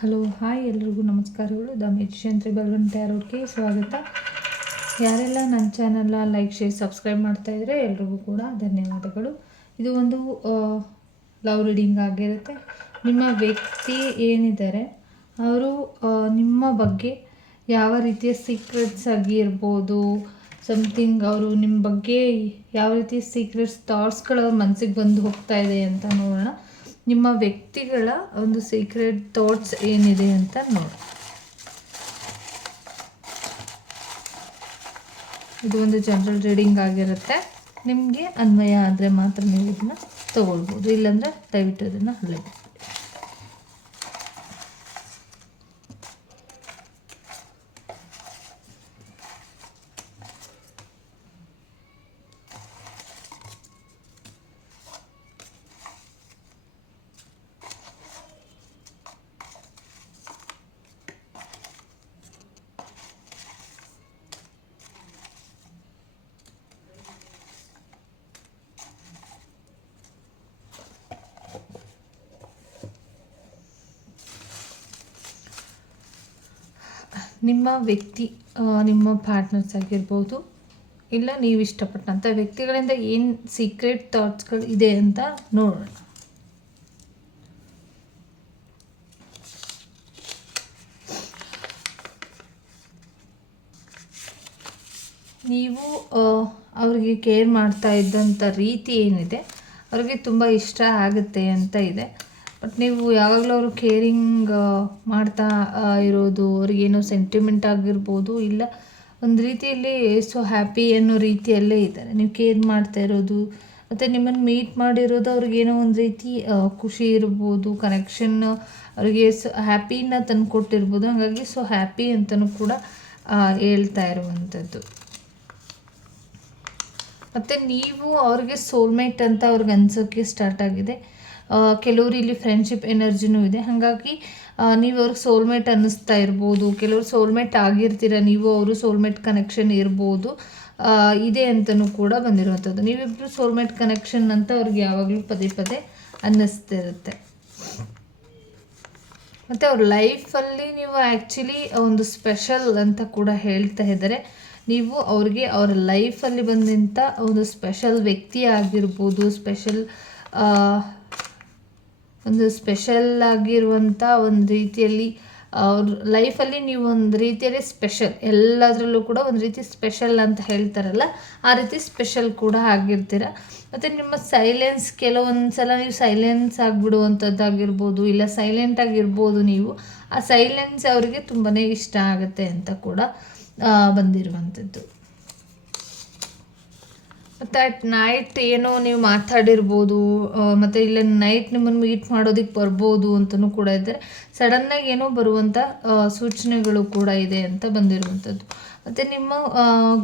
Hello hi ಎಲ್ರಿಗೂ ನಮಸ್ಕಾರಗಳು. The magician triple one ಟ್ಯಾರೋಟ್ಗೆ ಸ್ವಾಗತ. ಯಾರೆಲ್ಲ ನನ್ನ ಚಾನಲ್ನ ಲೈಕ್ ಶೇರ್ ಸಬ್ಸ್ಕ್ರೈಬ್ ಮಾಡ್ತಾಯಿದ್ರೆ ಎಲ್ರಿಗೂ ಕೂಡ ಧನ್ಯವಾದಗಳು. ಇದು ಒಂದು ಲವ್ ರೀಡಿಂಗ್ ಆಗಿರುತ್ತೆ. ನಿಮ್ಮ ವ್ಯಕ್ತಿ ಏನಿದ್ದಾರೆ ಅವರು ನಿಮ್ಮ ಬಗ್ಗೆ ಯಾವ ರೀತಿಯ ಸೀಕ್ರೆಟ್ಸ್ ಆಗಿ ಇರ್ಬೋದು, ಸಮಥಿಂಗ್ ಅವರು ನಿಮ್ಮ ಬಗ್ಗೆ ಯಾವ ರೀತಿ ಸೀಕ್ರೆಟ್ಸ್ ಥಾಟ್ಸ್ಗಳು ಅವ್ರ ಮನಸ್ಸಿಗೆ ಬಂದು ಹೋಗ್ತಾ ಇದೆ ಅಂತ ನೋಡೋಣ. ನಿಮ್ಮ ವ್ಯಕ್ತಿಗಳ ಒಂದು ಸೀಕ್ರೆಟ್ ಥಾಟ್ಸ್ ಏನಿದೆ ಅಂತ ನೋಡಿ. ಇದು ಒಂದು ಜನರಲ್ ರೀಡಿಂಗ್ ಆಗಿರುತ್ತೆ. ನಿಮಗೆ ಅನ್ವಯ ಆದರೆ ಮಾತ್ರ ನೀವು ಇದನ್ನ ತಗೊಳ್ಬೋದು, ಇಲ್ಲಾಂದರೆ ದಯವಿಟ್ಟು ಅದನ್ನು ಹಳ್ಳಬೇಕು. ನಿಮ್ಮ ವ್ಯಕ್ತಿ ನಿಮ್ಮ ಪಾರ್ಟ್ನರ್ಸ್ ಆಗಿರ್ಬೋದು, ಇಲ್ಲ ನೀವು ಇಷ್ಟಪಟ್ಟಂಥ ವ್ಯಕ್ತಿಗಳಿಂದ ಏನು ಸೀಕ್ರೆಟ್ ಥಾಟ್ಸ್ಗಳು ಇದೆ ಅಂತ ನೋಡೋಣ. ನೀವು ಅವ್ರಿಗೆ ಕೇರ್ ಮಾಡ್ತಾ ಇದ್ದಂಥ ರೀತಿ ಏನಿದೆ ಅವ್ರಿಗೆ ತುಂಬ ಇಷ್ಟ ಆಗುತ್ತೆ ಅಂತ ಇದೆ. ಬಟ್ ನೀವು ಯಾವಾಗಲೂ ಅವರು ಕೇರಿಂಗ್ ಮಾಡ್ತಾ ಇರೋದು, ಅವ್ರಿಗೇನೋ ಸೆಂಟಿಮೆಂಟ್ ಆಗಿರ್ಬೋದು, ಇಲ್ಲ ಒಂದು ರೀತಿಯಲ್ಲಿ ಸೊ ಹ್ಯಾಪಿ ಅನ್ನೋ ರೀತಿಯಲ್ಲೇ ಇದ್ದಾರೆ. ನೀವು ಕೇರ್ ಮಾಡ್ತಾ ಇರೋದು ಮತ್ತು ನಿಮ್ಮನ್ನು ಮೀಟ್ ಮಾಡಿರೋದು ಅವ್ರಿಗೇನೋ ಒಂದು ರೀತಿ ಖುಷಿ ಇರ್ಬೋದು, ಕನೆಕ್ಷನ್ ಅವ್ರಿಗೆ ಹ್ಯಾಪಿನ ತಂದು ಕೊಟ್ಟಿರ್ಬೋದು. ಹಾಗಾಗಿ ಸೊ ಹ್ಯಾಪಿ ಅಂತಲೂ ಕೂಡ ಹೇಳ್ತಾ ಇರುವಂಥದ್ದು. ಮತ್ತು ನೀವು ಅವ್ರಿಗೆ ಸೋಲ್ಮೇಟ್ ಅಂತ ಅವ್ರಿಗೆ ಅನ್ಸೋಕ್ಕೆ ಸ್ಟಾರ್ಟ್ ಆಗಿದೆ. ಕೆಲವರು ಇಲ್ಲಿ ಫ್ರೆಂಡ್ಶಿಪ್ ಎನರ್ಜಿನೂ ಇದೆ. ಹಾಗಾಗಿ ನೀವು ಅವ್ರಿಗೆ ಸೋಲ್ಮೇಟ್ ಅನ್ನಿಸ್ತಾ ಇರ್ಬೋದು, ಕೆಲವರು ಸೋಲ್ಮೇಟ್ ಆಗಿರ್ತೀರ, ನೀವು ಅವರು ಸೋಲ್ಮೇಟ್ ಕನೆಕ್ಷನ್ ಇರ್ಬೋದು, ಇದೆ ಅಂತಲೂ ಕೂಡ ಬಂದಿರುವಂಥದ್ದು. ನೀವಿಬ್ಬರು ಸೋಲ್ಮೇಟ್ ಕನೆಕ್ಷನ್ ಅಂತ ಅವ್ರಿಗೆ ಯಾವಾಗಲೂ ಪದೇ ಪದೇ ಅನ್ನಿಸ್ತಿರುತ್ತೆ. ಮತ್ತು ಅವ್ರ ಲೈಫಲ್ಲಿ ನೀವು ಆ್ಯಕ್ಚುಲಿ ಒಂದು ಸ್ಪೆಷಲ್ ಅಂತ ಕೂಡ ಹೇಳ್ತಾ ಇದ್ದಾರೆ. ನೀವು ಅವ್ರಿಗೆ ಅವರ ಲೈಫಲ್ಲಿ ಬಂದಂಥ ಒಂದು ಸ್ಪೆಷಲ್ ವ್ಯಕ್ತಿ ಆಗಿರ್ಬೋದು, ಒಂದು ಸ್ಪೆಷಲ್ ಆಗಿರುವಂಥ ಒಂದು ರೀತಿಯಲ್ಲಿ ಅವ್ರ ಲೈಫಲ್ಲಿ ನೀವು ಒಂದು ರೀತಿಯಲ್ಲಿ ಸ್ಪೆಷಲ್, ಎಲ್ಲದರಲ್ಲೂ ಕೂಡ ಒಂದು ರೀತಿ ಸ್ಪೆಷಲ್ ಅಂತ ಹೇಳ್ತಾರಲ್ಲ, ಆ ರೀತಿ ಸ್ಪೆಷಲ್ ಕೂಡ ಆಗಿರ್ತೀರ. ಮತ್ತು ನಿಮ್ಮ ಸೈಲೆನ್ಸ್, ಕೆಲವೊಂದು ಸಲ ನೀವು ಸೈಲೆನ್ಸ್ ಆಗಿಬಿಡುವಂಥದ್ದಾಗಿರ್ಬೋದು, ಇಲ್ಲ ಸೈಲೆಂಟ್ ಆಗಿರ್ಬೋದು. ನೀವು ಆ ಸೈಲೆನ್ಸ್ ಅವರಿಗೆ ತುಂಬಾ ಇಷ್ಟ ಆಗುತ್ತೆ ಅಂತ ಕೂಡ ಬಂದಿರುವಂಥದ್ದು. ಮತ್ತು ಅಟ್ ನೈಟ್ ಏನೋ ನೀವು ಮಾತಾಡಿರ್ಬೋದು, ಮತ್ತು ಇಲ್ಲ ನೈಟ್ ನಿಮ್ಮನ್ನು ಮೀಟ್ ಮಾಡೋದಕ್ಕೆ ಬರ್ಬೋದು ಅಂತಲೂ ಕೂಡ ಇದ್ದಾರೆ. ಸಡನ್ನಾಗಿ ಏನೋ ಬರುವಂಥ ಸೂಚನೆಗಳು ಕೂಡ ಇದೆ ಅಂತ ಬಂದಿರುವಂಥದ್ದು. ಮತ್ತು ನಿಮ್ಮ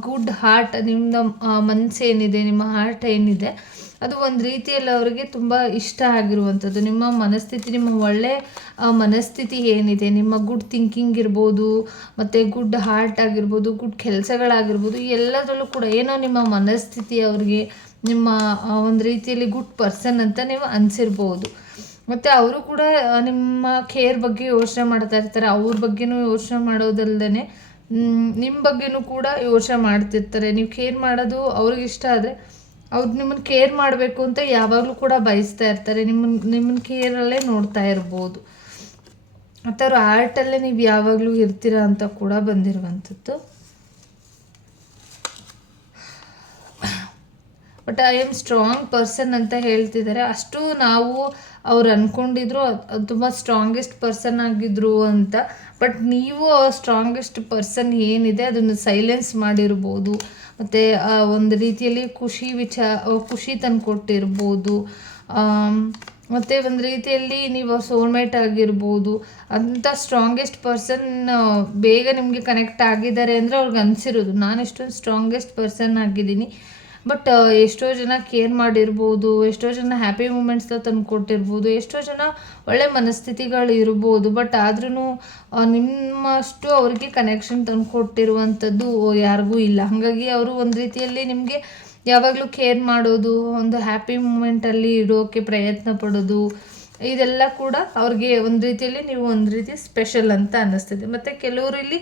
ಗುಡ್ ಹಾರ್ಟ್, ನಿಮ್ಮ ಮನಸ್ಸೇನಿದೆ, ನಿಮ್ಮ ಹಾರ್ಟ್ ಏನಿದೆ ಅದು ಒಂದು ರೀತಿಯಲ್ಲಿ ಅವರಿಗೆ ತುಂಬ ಇಷ್ಟ ಆಗಿರುವಂಥದ್ದು. ನಿಮ್ಮ ಮನಸ್ಥಿತಿ, ನಿಮ್ಮ ಒಳ್ಳೆಯ ಮನಸ್ಥಿತಿ ಏನಿದೆ, ನಿಮ್ಮ ಗುಡ್ ಥಿಂಕಿಂಗ್ ಇರ್ಬೋದು, ಮತ್ತು ಗುಡ್ ಹಾರ್ಟ್ ಆಗಿರ್ಬೋದು, ಗುಡ್ ಕೆಲಸಗಳಾಗಿರ್ಬೋದು, ಎಲ್ಲದರಲ್ಲೂ ಕೂಡ ಏನೋ ನಿಮ್ಮ ಮನಸ್ಥಿತಿ ಅವ್ರಿಗೆ ನಿಮ್ಮ ಒಂದು ರೀತಿಯಲ್ಲಿ ಗುಡ್ ಪರ್ಸನ್ ಅಂತ ನೀವು ಅನಿಸಿರ್ಬೋದು. ಮತ್ತು ಅವರು ಕೂಡ ನಿಮ್ಮ ಕೇರ್ ಬಗ್ಗೆ ಯೋಚನೆ ಮಾಡ್ತಾ ಇರ್ತಾರೆ. ಅವ್ರ ಬಗ್ಗೆನೂ ಯೋಚನೆ ಮಾಡೋದಲ್ಲದೆ ನಿಮ್ಮ ಬಗ್ಗೆನೂ ಕೂಡ ಯೋಚನೆ ಮಾಡ್ತಿರ್ತಾರೆ. ನೀವು ಕೇರ್ ಮಾಡೋದು ಅವ್ರಿಗೆ ಇಷ್ಟ ಆದರೆ ಅವ್ರು ನಿಮ್ಮನ್ನು ಕೇರ್ ಮಾಡಬೇಕು ಅಂತ ಯಾವಾಗಲೂ ಕೂಡ ಬಯಸ್ತಾ ಇರ್ತಾರೆ. ನಿಮ್ಮನ್ನು ಕೇರಲ್ಲೇ ನೋಡ್ತಾ ಇರ್ಬೋದು. ಮತ್ತು ಅವ್ರ ಆರ್ಟಲ್ಲೇ ನೀವು ಯಾವಾಗಲೂ ಇರ್ತೀರ ಅಂತ ಕೂಡ ಬಂದಿರುವಂಥದ್ದು. But I am strong person ಅಂತ ಹೇಳ್ತಿದ್ದಾರೆ. ಅಷ್ಟು ನಾವು ಅವ್ರು ಅಂದ್ಕೊಂಡಿದ್ರು ತುಂಬ ಸ್ಟ್ರಾಂಗೆಸ್ಟ್ ಪರ್ಸನ್ ಆಗಿದ್ರು ಅಂತ. ಬಟ್ ನೀವು ಸ್ಟ್ರಾಂಗೆಸ್ಟ್ ಪರ್ಸನ್ ಏನಿದೆ ಅದನ್ನು ಸೈಲೆನ್ಸ್ ಮಾಡಿರ್ಬೋದು. ಮತ್ತು ಒಂದು ರೀತಿಯಲ್ಲಿ ಖುಷಿ ತಂದು ಕೊಟ್ಟಿರ್ಬೋದು. ಮತ್ತು ಒಂದು ರೀತಿಯಲ್ಲಿ ನೀವು ಸೋಲ್ಮೇಟ್ ಆಗಿರ್ಬೋದು. ಅಂಥ ಸ್ಟ್ರಾಂಗೆಸ್ಟ್ ಪರ್ಸನ್ ಬೇಗ ನಿಮಗೆ ಕನೆಕ್ಟ್ ಆಗಿದ್ದಾರೆ ಅಂದರೆ ಅವ್ರಿಗೆ ಅನಿಸಿರೋದು, ನಾನು ಎಷ್ಟೊಂದು ಸ್ಟ್ರಾಂಗೆಸ್ಟ್ ಪರ್ಸನ್ ಆಗಿದ್ದೀನಿ. ಬಟ್ ಎಷ್ಟೋ ಜನ ಕೇರ್ ಮಾಡಿರ್ಬೋದು, ಎಷ್ಟೋ ಜನ ಹ್ಯಾಪಿ ಮೂಮೆಂಟ್ಸ್ನ ತಂದು ಕೊಟ್ಟಿರ್ಬೋದು, ಎಷ್ಟೋ ಜನ ಒಳ್ಳೆ ಮನಸ್ಥಿತಿಗಳು ಇರ್ಬೋದು. ಬಟ್ ಆದ್ರೂ ನಿಮ್ಮಷ್ಟು ಅವ್ರಿಗೆ ಕನೆಕ್ಷನ್ ತಂದು ಕೊಟ್ಟಿರುವಂಥದ್ದು ಯಾರಿಗೂ ಇಲ್ಲ. ಹಾಗಾಗಿ ಅವರು ಒಂದು ರೀತಿಯಲ್ಲಿ ನಿಮಗೆ ಯಾವಾಗಲೂ ಕೇರ್ ಮಾಡೋದು, ಒಂದು ಹ್ಯಾಪಿ ಮೂಮೆಂಟಲ್ಲಿ ಇರೋಕ್ಕೆ ಪ್ರಯತ್ನ ಪಡೋದು, ಇದೆಲ್ಲ ಕೂಡ ಅವ್ರಿಗೆ ಒಂದು ರೀತಿಯಲ್ಲಿ ನೀವು ಒಂದು ರೀತಿ ಸ್ಪೆಷಲ್ ಅಂತ ಅನ್ನಿಸ್ತಿದೆ. ಮತ್ತು ಕೆಲವರು ಇಲ್ಲಿ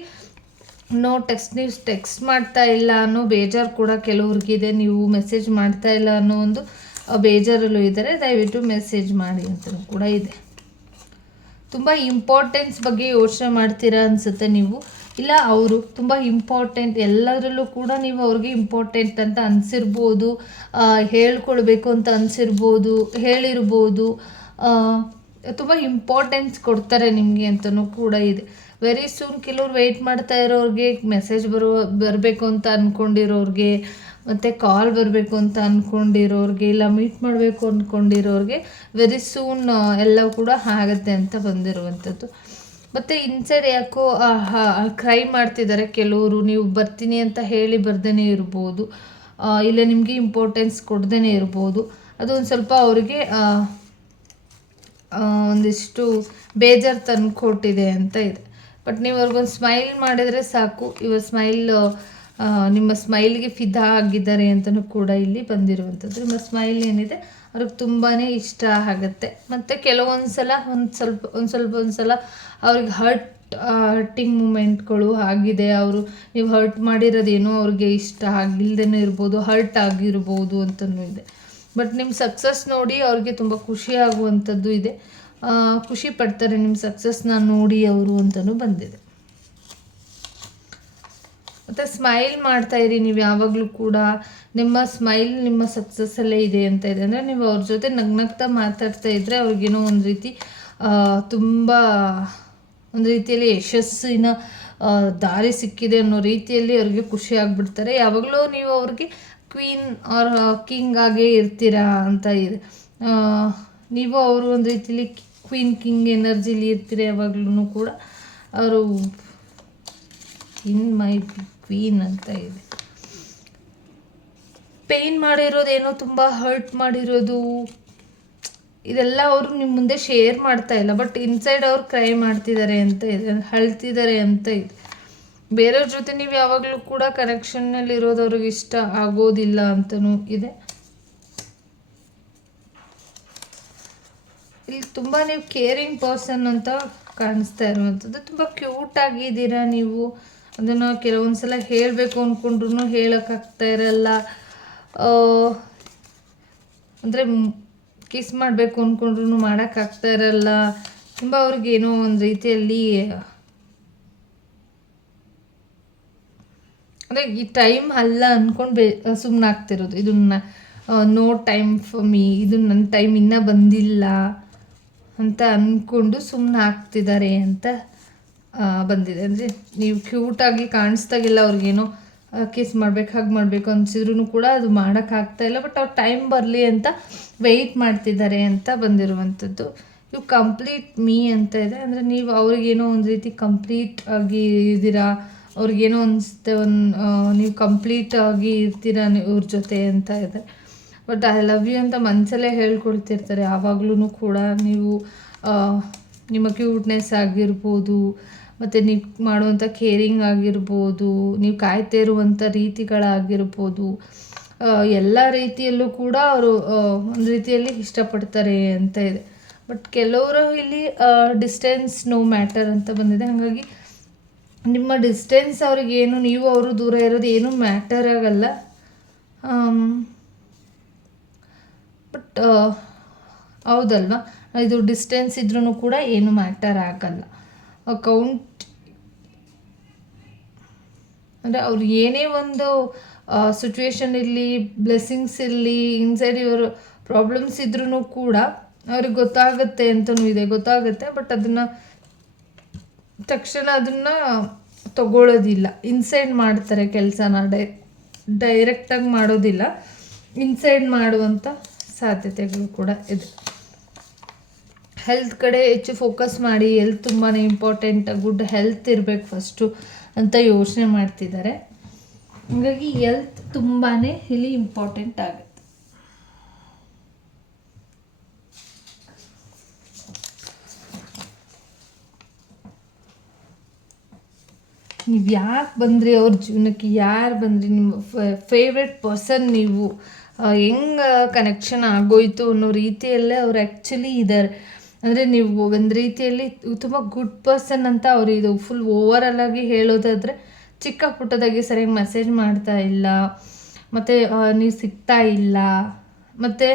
ನೀವು ಟೆಕ್ಸ್ಟ್ ಮಾಡ್ತಾ ಇಲ್ಲ ಅನ್ನೋ ಬೇಜಾರು ಕೂಡ ಕೆಲವ್ರಿಗಿದೆ, ನೀವು ಮೆಸೇಜ್ ಮಾಡ್ತಾ ಇಲ್ಲ ಅನ್ನೋ ಒಂದು ಬೇಜಾರಲ್ಲೂ ಇದ್ದಾರೆ. ದಯವಿಟ್ಟು ಮೆಸೇಜ್ ಮಾಡಿ ಅಂತಲೂ ಕೂಡ ಇದೆ. ತುಂಬ ಇಂಪಾರ್ಟೆನ್ಸ್ ಬಗ್ಗೆ ಯೋಚನೆ ಮಾಡ್ತೀರಾ ಅನಿಸುತ್ತೆ ನೀವು. ಇಲ್ಲ, ಅವರು ತುಂಬ ಇಂಪಾರ್ಟೆಂಟ್, ಎಲ್ಲದರಲ್ಲೂ ಕೂಡ ನೀವು ಅವ್ರಿಗೆ ಇಂಪಾರ್ಟೆಂಟ್ ಅಂತ ಅನಿಸಿರ್ಬೋದು, ಹೇಳ್ಕೊಳ್ಬೇಕು ಅಂತ ಅನಿಸಿರ್ಬೋದು, ಹೇಳಿರ್ಬೋದು. ತುಂಬ ಇಂಪಾರ್ಟೆನ್ಸ್ ಕೊಡ್ತಾರೆ ನಿಮಗೆ ಅಂತಲೂ ಕೂಡ ಇದೆ. ವೆರಿ ಸೂನ್ ಕೆಲವ್ರು ವೆಯ್ಟ್ ಮಾಡ್ತಾ ಇರೋರಿಗೆ, ಮೆಸೇಜ್ ಬರಬೇಕು ಅಂತ ಅಂದ್ಕೊಂಡಿರೋರಿಗೆ, ಮತ್ತು ಕಾಲ್ ಬರಬೇಕು ಅಂತ ಅಂದ್ಕೊಂಡಿರೋರಿಗೆ, ಇಲ್ಲ ಮೀಟ್ ಮಾಡಬೇಕು ಅಂದ್ಕೊಂಡಿರೋರಿಗೆ ವೆರಿ ಸೂನ್ ಎಲ್ಲ ಕೂಡ ಆಗುತ್ತೆ ಅಂತ ಬಂದಿರುವಂಥದ್ದು. ಮತ್ತು ಇನ್ಸೈಡ್ ಯಾಕೋ ಕ್ರೈ ಮಾಡ್ತಿದ್ದಾರೆ ಕೆಲವರು, ನೀವು ಬರ್ತೀನಿ ಅಂತ ಹೇಳಿ ಬರ್ದೇ ಇರ್ಬೋದು, ಇಲ್ಲ ನಿಮಗೆ ಇಂಪಾರ್ಟೆನ್ಸ್ ಕೊಡ್ದೇ ಇರ್ಬೋದು. ಅದು ಒಂದು ಸ್ವಲ್ಪ ಅವರಿಗೆ ಒಂದಿಷ್ಟು ಬೇಜಾರು ತಂದುಕೊಟ್ಟಿದೆ ಅಂತ ಇದೆ. ಬಟ್ ನೀವು ಅವ್ರಿಗೊಂದು ಸ್ಮೈಲ್ ಮಾಡಿದರೆ ಸಾಕು, ನಿಮ್ಮ ಸ್ಮೈಲ್ಗೆ ಫಿದಾ ಆಗಿದ್ದಾರೆ ಅಂತಲೂ ಕೂಡ ಇಲ್ಲಿ ಬಂದಿರುವಂಥದ್ದು. ನಿಮ್ಮ ಸ್ಮೈಲ್ ಏನಿದೆ ಅವ್ರಿಗೆ ತುಂಬಾ ಇಷ್ಟ ಆಗುತ್ತೆ. ಮತ್ತು ಕೆಲವೊಂದು ಸಲ ಒಂದು ಸಲ ಅವ್ರಿಗೆ ಹರ್ಟಿಂಗ್ ಮೂಮೆಂಟ್ಗಳು ಆಗಿದೆ, ನೀವು ಹರ್ಟ್ ಮಾಡಿರೋದೇನೋ ಅವ್ರಿಗೆ ಇಷ್ಟ ಆಗಿಲ್ಲದೇ ಇರ್ಬೋದು, ಹರ್ಟ್ ಆಗಿರ್ಬೋದು ಅಂತಲೂ ಇದೆ. ಬಟ್ ನಿಮ್ಮ ಸಕ್ಸಸ್ ನೋಡಿ ಅವ್ರಿಗೆ ತುಂಬ ಖುಷಿ ಆಗುವಂಥದ್ದು ಇದೆ, ಖುಷಿ ಪಡ್ತಾರೆ ನಿಮ್ಮ ಸಕ್ಸಸ್ನ ನೋಡಿ ಅವರು ಅಂತಲೂ ಬಂದಿದೆ. ಮತ್ತು ಸ್ಮೈಲ್ ಮಾಡ್ತಾಯಿರಿ ನೀವು ಯಾವಾಗಲೂ ಕೂಡ, ನಿಮ್ಮ ಸ್ಮೈಲ್ ನಿಮ್ಮ ಸಕ್ಸಸ್ಸಲ್ಲೇ ಇದೆ ಅಂತ ಇದೆ. ಅಂದರೆ ನೀವು ಅವ್ರ ಜೊತೆ ನಗ್ನಗ್ತಾ ಮಾತಾಡ್ತಾ ಇದ್ದರೆ ಅವ್ರಿಗೇನೋ ಒಂದು ರೀತಿ ತುಂಬ ಒಂದು ರೀತಿಯಲ್ಲಿ ಯಶಸ್ಸಿನ ದಾರಿ ಸಿಕ್ಕಿದೆ ಅನ್ನೋ ರೀತಿಯಲ್ಲಿ ಅವ್ರಿಗೆ ಖುಷಿ ಆಗಿಬಿಡ್ತಾರೆ. ಯಾವಾಗಲೂ ನೀವು ಅವ್ರಿಗೆ ಕ್ವೀನ್ ಆರ್ ಕಿಂಗ್ ಆಗೇ ಇರ್ತೀರಾ ಅಂತ ಇದೆ. ನೀವು ಅವರು ಒಂದು ರೀತಿಯಲ್ಲಿ ಕ್ವೀನ್ ಕಿಂಗ್ ಎನರ್ಜಿಲಿ ಇರ್ತೀರ ಯಾವಾಗ್ಲೂ ಕೂಡ. ಅವರು ಇನ್ ಮೈ ಕ್ವೀನ್ ಅಂತ ಇದೆ. ಪೇಯ್ನ್ ಮಾಡಿರೋದೇನೋ, ತುಂಬ ಹರ್ಟ್ ಮಾಡಿರೋದು, ಇದೆಲ್ಲ ಅವರು ನಿಮ್ಮ ಮುಂದೆ ಶೇರ್ ಮಾಡ್ತಾ ಇಲ್ಲ. ಬಟ್ ಇನ್ಸೈಡ್ ಅವ್ರು ಕ್ರೈ ಮಾಡ್ತಿದ್ದಾರೆ ಅಂತ ಇದೆ, ಅಳ್ತಿದ್ದಾರೆ ಅಂತ ಇದೆ. ಬೇರೆಯವ್ರ ಜೊತೆ ನೀವು ಯಾವಾಗಲೂ ಕೂಡ ಕನೆಕ್ಷನ್ನಲ್ಲಿ ಇರೋದು ಅವ್ರಿಗೆ ಇಷ್ಟ ಆಗೋದಿಲ್ಲ ಅಂತಲೂ ಇದೆ. ಇಲ್ಲಿ ತುಂಬ ನೀವು ಕೇರಿಂಗ್ ಪರ್ಸನ್ ಅಂತ ಕಾಣಿಸ್ತಾ ಇರುವಂಥದ್ದು. ತುಂಬ ಕ್ಯೂಟ್ ಆಗಿದ್ದೀರಾ ನೀವು. ಅದನ್ನು ಕೆಲವೊಂದು ಸಲ ಹೇಳಬೇಕು ಅಂದ್ಕೊಂಡ್ರೂ ಹೇಳೋಕ್ಕಾಗ್ತಾ ಇರಲ್ಲ. ಅಂದರೆ ಕಿಸ್ ಮಾಡಬೇಕು ಅಂದ್ಕೊಂಡ್ರೂ ಮಾಡೋಕ್ಕಾಗ್ತಾ ಇರಲ್ಲ. ತುಂಬ ಅವ್ರಿಗೇನೋ ಒಂದು ರೀತಿಯಲ್ಲಿ ಅಂದರೆ ಈ ಟೈಮ್ ಅಲ್ಲ ಅಂದ್ಕೊಂಡು ಸುಮ್ಮನೆ ಆಗ್ತಿರೋದು. ಇದನ್ನ ನೋ ಟೈಮ್ ಫಾರ್ ಮೀ, ಇದು ನನ್ನ ಟೈಮ್ ಇನ್ನೂ ಬಂದಿಲ್ಲ ಅಂತ ಅಂದ್ಕೊಂಡು ಸುಮ್ಮನೆ ಆಗ್ತಿದ್ದಾರೆ ಅಂತ ಬಂದಿದೆ. ಅಂದರೆ ನೀವು ಕ್ಯೂಟಾಗಿ ಕಾಣಿಸ್ದಾಗೆಲ್ಲ ಅವ್ರಿಗೇನೋ ಕಿಸ್ ಮಾಡಬೇಕು, ಹಾಗೆ ಮಾಡಬೇಕು ಅನಿಸಿದ್ರು ಕೂಡ ಅದು ಮಾಡೋಕ್ಕಾಗ್ತಾ ಇಲ್ಲ. ಬಟ್ ಅವ್ರು ಟೈಮ್ ಬರಲಿ ಅಂತ ವೆಯ್ಟ್ ಮಾಡ್ತಿದ್ದಾರೆ ಅಂತ ಬಂದಿರುವಂಥದ್ದು. ಇವು ಕಂಪ್ಲೀಟ್ ಮೀ ಅಂತ ಇದೆ. ಅಂದರೆ ನೀವು ಅವ್ರಿಗೇನೋ ಒಂದು ರೀತಿ ಕಂಪ್ಲೀಟ್ ಆಗಿ ಇದ್ದೀರಾ, ಅವ್ರಿಗೇನೋ ಅನಿಸುತ್ತೆ ನೀವು ಕಂಪ್ಲೀಟ್ ಆಗಿ ಇರ್ತೀರಾ ಇವ್ರ ಜೊತೆ ಅಂತ ಇದೆ. ಬಟ್ ಐ ಲವ್ ಯು ಅಂತ ಮನಸಲ್ಲೇ ಹೇಳ್ಕೊಳ್ತಿರ್ತಾರೆ ಯಾವಾಗ್ಲೂ ಕೂಡ. ನೀವು ನಿಮ್ಮ ಕ್ಯೂಟ್ನೆಸ್ ಆಗಿರ್ಬೋದು, ಮತ್ತು ನೀವು ಮಾಡುವಂಥ ಕೇರಿಂಗ್ ಆಗಿರ್ಬೋದು, ನೀವು ಕಾಯ್ತಾ ಇರುವಂಥ ರೀತಿಗಳಾಗಿರ್ಬೋದು, ಎಲ್ಲ ರೀತಿಯಲ್ಲೂ ಕೂಡ ಅವರು ಒಂದು ರೀತಿಯಲ್ಲಿ ಇಷ್ಟಪಡ್ತಾರೆ ಅಂತ ಇದೆ. ಬಟ್ ಕೆಲವರು ಇಲ್ಲಿ ಡಿಸ್ಟೆನ್ಸ್ ನೋ ಮ್ಯಾಟರ್ ಅಂತ ಬಂದಿದೆ. ಹಾಗಾಗಿ ನಿಮ್ಮ ಡಿಸ್ಟೆನ್ಸ್ ಅವ್ರಿಗೇನು, ನೀವು ಅವರು ದೂರ ಇರೋದು ಏನೂ ಮ್ಯಾಟರ್ ಆಗಲ್ಲ. ಬಟ್ ಹೌದಲ್ವಾ, ಇದು ಡಿಸ್ಟೆನ್ಸ್ ಇದ್ರೂ ಕೂಡ ಏನು ಮ್ಯಾಟರ್ ಆಗಲ್ಲ. ಕೌಂಟ್ ಅಂದರೆ ಅವ್ರು ಏನೇ ಒಂದು ಸಿಚುವೇಶನ್ ಇರಲಿ, ಬ್ಲೆಸ್ಸಿಂಗ್ಸ್ ಇರಲಿ, ಇನ್ಸೈಡ್ ಇವರು ಪ್ರಾಬ್ಲಮ್ಸ್ ಇದ್ರೂ ಕೂಡ ಅವ್ರಿಗೆ ಗೊತ್ತಾಗುತ್ತೆ ಅಂತಲೂ ಇದೆ, ಗೊತ್ತಾಗುತ್ತೆ. ಬಟ್ ಅದನ್ನು ತಕ್ಷಣ ಅದನ್ನು ತಗೊಳ್ಳೋದಿಲ್ಲ, ಇನ್ಸೈಡ್ ಮಾಡ್ತಾರೆ ಕೆಲಸನ, ಡೈರೆಕ್ಟಾಗಿ ಮಾಡೋದಿಲ್ಲ, ಇನ್ಸೈಡ್ ಮಾಡುವಂಥ ಸಾಧ್ಯತೆಗಳು ಕೂಡ ಇದೆ. ಹೆಲ್ತ್ ಕಡೆ ಹೆಚ್ಚು ಫೋಕಸ್ ಮಾಡಿ, ಹೆಲ್ತ್ ತುಂಬಾ ಇಂಪಾರ್ಟೆಂಟ್, ಗುಡ್ ಹೆಲ್ತ್ ಇರಬೇಕು ಫಸ್ಟು ಅಂತ ಯೋಚನೆ ಮಾಡ್ತಿದ್ದಾರೆ. ಹಾಗಾಗಿ ಹೆಲ್ತ್ ತುಂಬಾ ಇಲ್ಲಿ ಇಂಪಾರ್ಟೆಂಟ್ ಆಗುತ್ತೆ. ನೀವು ಯಾಕೆ ಬಂದ್ರಿ ಅವ್ರ ಜೀವನಕ್ಕೆ, ಯಾರು ಬಂದ್ರಿ, ನಿಮ್ಮ ಫೇವ್ರೆಟ್ ಪರ್ಸನ್ ನೀವು, ಹೆಂಗೆ ಕನೆಕ್ಷನ್ ಆಗೋಯ್ತು ಅನ್ನೋ ರೀತಿಯಲ್ಲೇ ಅವ್ರು ಆ್ಯಕ್ಚುಲಿ ಇದ್ದಾರೆ. ಅಂದರೆ ನೀವು ಒಂದು ರೀತಿಯಲ್ಲಿ ತುಂಬ ಗುಡ್ ಪರ್ಸನ್ ಅಂತ ಅವರು ಇದು ಫುಲ್ ಓವರಲ್ ಆಗಿ ಹೇಳೋದಾದರೆ ಚಿಕ್ಕ ಪುಟ್ಟದಾಗಿ ಸರಿಯಾಗಿ ಮೆಸೇಜ್ ಮಾಡ್ತಾ ಇಲ್ಲ, ಮತ್ತು ನೀವು ಸಿಗ್ತಾ ಇಲ್ಲ, ಮತ್ತು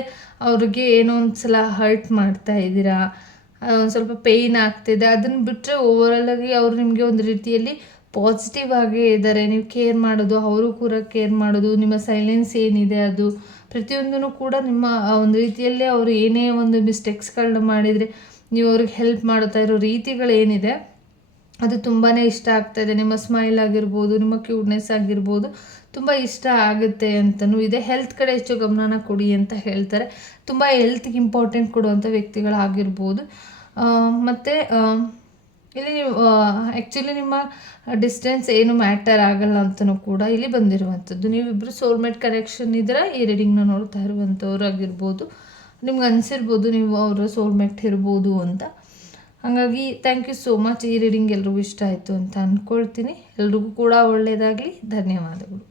ಅವ್ರಿಗೆ ಏನೋ ಒಂದು ಸಲ ಹರ್ಟ್ ಮಾಡ್ತಾ ಇದ್ದೀರಾ, ಒಂದು ಸ್ವಲ್ಪ ಪೇಯ್ನ್ ಆಗ್ತಿದೆ. ಅದನ್ನು ಬಿಟ್ಟರೆ ಓವರಲ್ ಆಗಿ ಅವರು ನಿಮಗೆ ಒಂದು ರೀತಿಯಲ್ಲಿ ಪಾಸಿಟಿವ್ ಆಗೇ ಇದ್ದಾರೆ. ನೀವು ಕೇರ್ ಮಾಡೋದು, ಅವರು ಕೂಡ ಕೇರ್ ಮಾಡೋದು, ನಿಮ್ಮ ಸೈಲೆನ್ಸ್ ಏನಿದೆ ಅದು ಪ್ರತಿಯೊಂದೂ ಕೂಡ ನಿಮ್ಮ ಒಂದು ರೀತಿಯಲ್ಲೇ ಅವರು ಏನೇ ಒಂದು ಮಿಸ್ಟೇಕ್ಸ್ಗಳನ್ನ ಮಾಡಿದರೆ ನೀವು ಅವ್ರಿಗೆ ಹೆಲ್ಪ್ ಮಾಡ್ತಾ ಇರೋ ರೀತಿಗಳೇನಿದೆ ಅದು ತುಂಬಾ ಇಷ್ಟ ಆಗ್ತಾಯಿದೆ. ನಿಮ್ಮ ಸ್ಮೈಲ್ ಆಗಿರ್ಬೋದು, ನಿಮ್ಮ ಕ್ಯೂಟ್ನೆಸ್ ಆಗಿರ್ಬೋದು ತುಂಬ ಇಷ್ಟ ಆಗುತ್ತೆ ಅಂತಲೂ ಇದೆ. ಹೆಲ್ತ್ ಕಡೆ ಹೆಚ್ಚು ಗಮನನ ಕೊಡಿ ಅಂತ ಹೇಳ್ತಾರೆ. ತುಂಬ ಹೆಲ್ತ್ಗೆ ಇಂಪಾರ್ಟೆಂಟ್ ಕೊಡುವಂಥ ವ್ಯಕ್ತಿಗಳಾಗಿರ್ಬೋದು. ಮತ್ತು ಇಲ್ಲಿ ನೀವು ಆ್ಯಕ್ಚುಲಿ ನಿಮ್ಮ ಡಿಸ್ಟೆನ್ಸ್ ಏನು ಮ್ಯಾಟರ್ ಆಗಲ್ಲ ಅಂತಲೂ ಕೂಡ ಇಲ್ಲಿ ಬಂದಿರುವಂಥದ್ದು. ನೀವಿಬ್ಬರು ಸೋಲ್ಮೇಟ್ ಕನೆಕ್ಷನ್ ಇದ್ದರೆ ಈ ರೀಡಿಂಗ್ನ ನೋಡ್ತಾ ಇರುವಂಥವ್ರು ಆಗಿರ್ಬೋದು. ನಿಮ್ಗೆ ಅನಿಸಿರ್ಬೋದು ನೀವು ಅವರ ಸೋಲ್ಮೇಟ್ ಇರ್ಬೋದು ಅಂತ. ಹಾಗಾಗಿ ಥ್ಯಾಂಕ್ ಯು ಸೋ ಮಚ್. ಈ ರೀಡಿಂಗ್ ಎಲ್ರಿಗೂ ಇಷ್ಟ ಆಯಿತು ಅಂತ ಅಂದ್ಕೊಳ್ತೀನಿ. ಎಲ್ರಿಗೂ ಕೂಡ ಒಳ್ಳೆಯದಾಗಲಿ. ಧನ್ಯವಾದಗಳು.